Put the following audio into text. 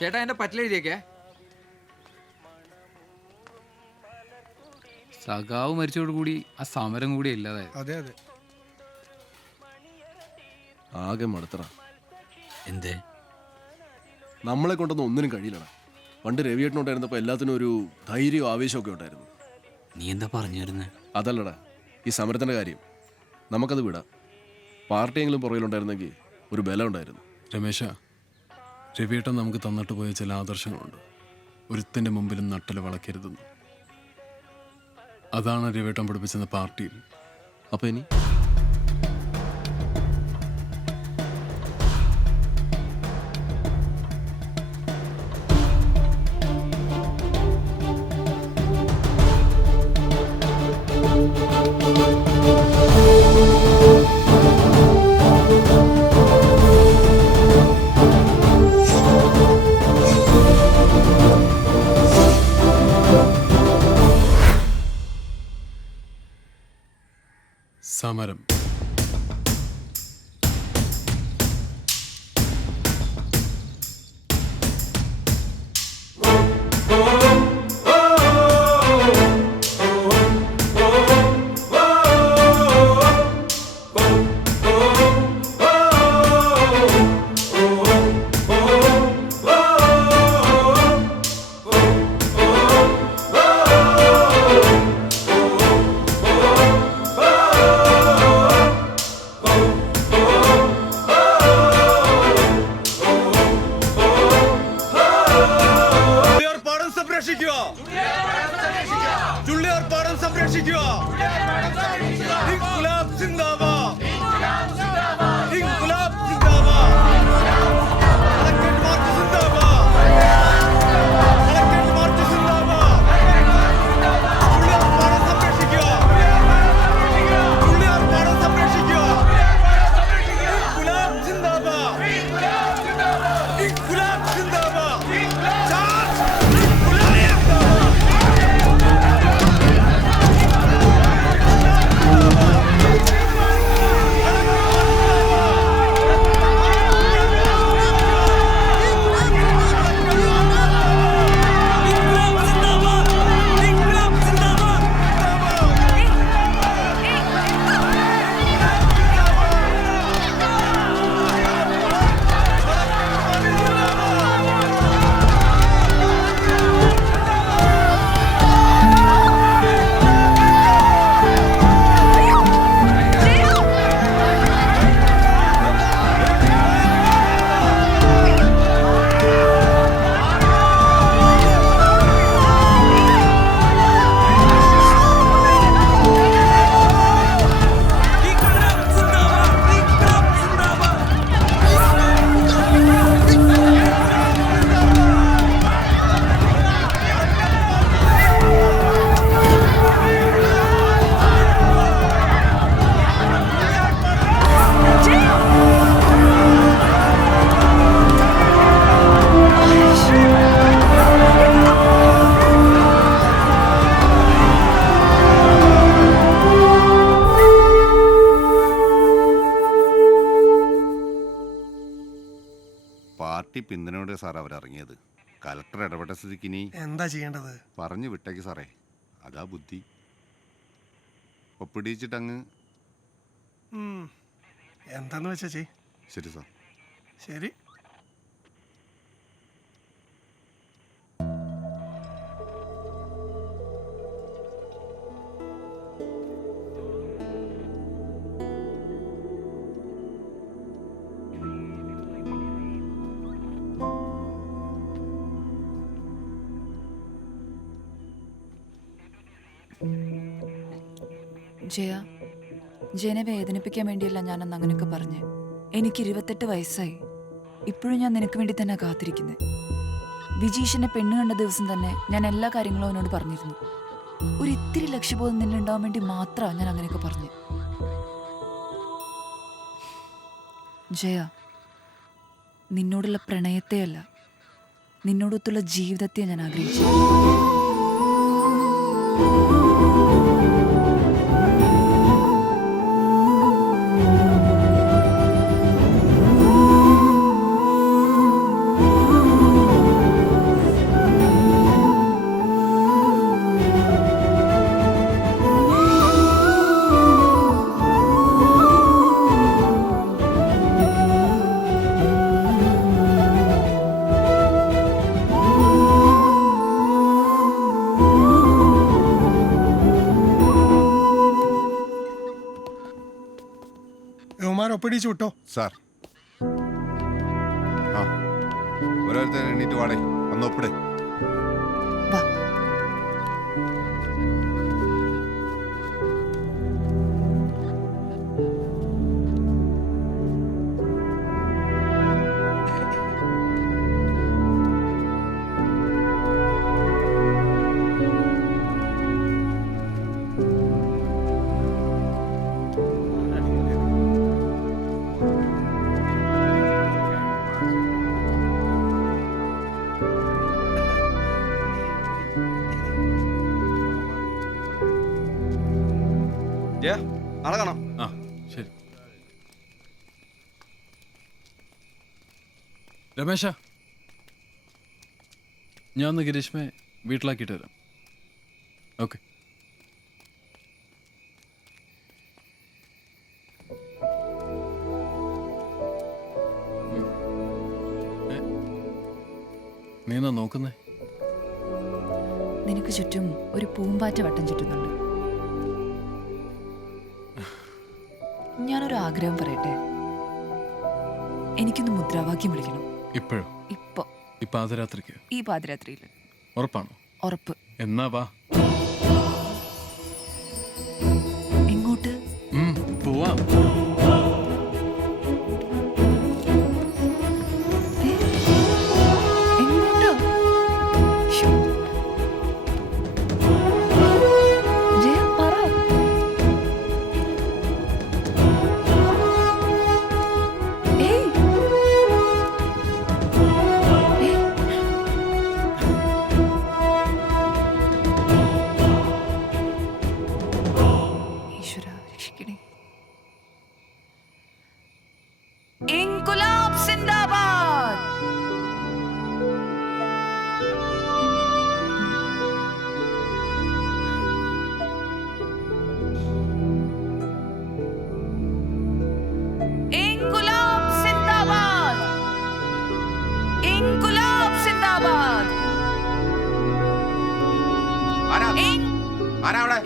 ചേട്ടാ എന്റെ പറ്റിലെഴുതിയേക്കേ സഖാവ് മരിച്ചോട് കൂടി ആ സമരം കൂടി ഇല്ലാതായത് അതെ അതെ. ആകെ മടുത്തറ. എന്തേ? നമ്മളെ കൊണ്ടൊന്നും ഒന്നിനും കഴിയില്ലടാ. പണ്ട് രവിയേട്ടനുണ്ടായിരുന്നപ്പോൾ എല്ലാത്തിനും ഒരു ധൈര്യവും ആവേശമൊക്കെ ഉണ്ടായിരുന്നു. നീ എന്താ പറഞ്ഞിരുന്നെ അതല്ലടാ ഈ സമരത്തിന്റെ കാര്യം. നമുക്കത് വിടാം. പാർട്ടിയെങ്കിലും പുറകിലുണ്ടായിരുന്നെങ്കിൽ ഒരു ബലം ഉണ്ടായിരുന്നു. രമേശ രവിയേട്ടൻ നമുക്ക് തന്നിട്ട് പോയ ചില ആദർശങ്ങളുണ്ട്. ഒരുത്തിന്റെ മുമ്പിലും നട്ടൽ വളയ്ക്കരുതെന്ന്. അതാണ് രവിയേട്ടൻ പഠിപ്പിച്ചെന്ന പാർട്ടിയിൽ. അപ്പോൾ ഇനി? പാർട്ടി പിന്തുണയോടെ സാർ അവരിറങ്ങിയത്. കലക്ടർ ഇടപെട്ട സ്ഥിതിക്ക് ഇനി എന്താ ചെയ്യേണ്ടത്? പറഞ്ഞു വിട്ടേക്ക് സാറേ. അതാ ബുദ്ധി. ഒപ്പിടിച്ചിട്ടങ്ങ് ഉം. എന്താന്ന് വെച്ചാ ചെയ്. ശരി സാർ. ശരി. ജയ ജയനെ വേദനിപ്പിക്കാൻ വേണ്ടിയല്ല ഞാനന്ന് അങ്ങനെയൊക്കെ പറഞ്ഞ്. എനിക്ക് ഇരുപത്തെട്ട് വയസ്സായി. ഇപ്പോഴും ഞാൻ നിനക്ക് വേണ്ടി തന്നെ കാത്തിരിക്കുന്നത് വിജീഷിനെ പെണ്ണ് കണ്ട ദിവസം തന്നെ ഞാൻ എല്ലാ കാര്യങ്ങളും അവനോട് പറഞ്ഞിരുന്നു. ഒരു ഇത്തിരി ലക്ഷ്യബോധം നിന്നുണ്ടാവാൻ വേണ്ടി മാത്രമാണ് ഞാൻ അങ്ങനെയൊക്കെ പറഞ്ഞു. ജയ നിന്നോടുള്ള പ്രണയത്തെയല്ല നിന്നോടൊത്തുള്ള ജീവിതത്തെ ഞാൻ ആഗ്രഹിച്ചു ഒപ്പിടിച്ചു വിട്ടോ. സാർ. ആ. ഓരോരുത്തർ എണ്ണീറ്റ് വാടേ. ഒന്ന് നാളെ കാണാം. ആ ശരി. രമേശ ഞാൻ ഒന്ന് ഗിരീഷ്മെ വീട്ടിലാക്കിയിട്ട് വരാം. ഓക്കെ. നീ എന്നാ നോക്കുന്നേ? നിനക്ക് ചുറ്റും ഒരു പൂമ്പാറ്റ വട്ടം ചുറ്റുന്നുണ്ട്. ആഗ്രഹം പറയട്ടെ? എനിക്കൊന്ന് മുദ്രാവാക്യം വിളിക്കണം. ഇപ്പോഴോ? ഇപ്പൊ. ഈ പാതിരാത്രിക്ക് ഈ പാതിരാത്രിയിൽ ഉറപ്പാണോ? ഉറപ്പ്. എന്നാ വാ. എങ്ങോട്ട്? പോവാ പോവാം. ആരാ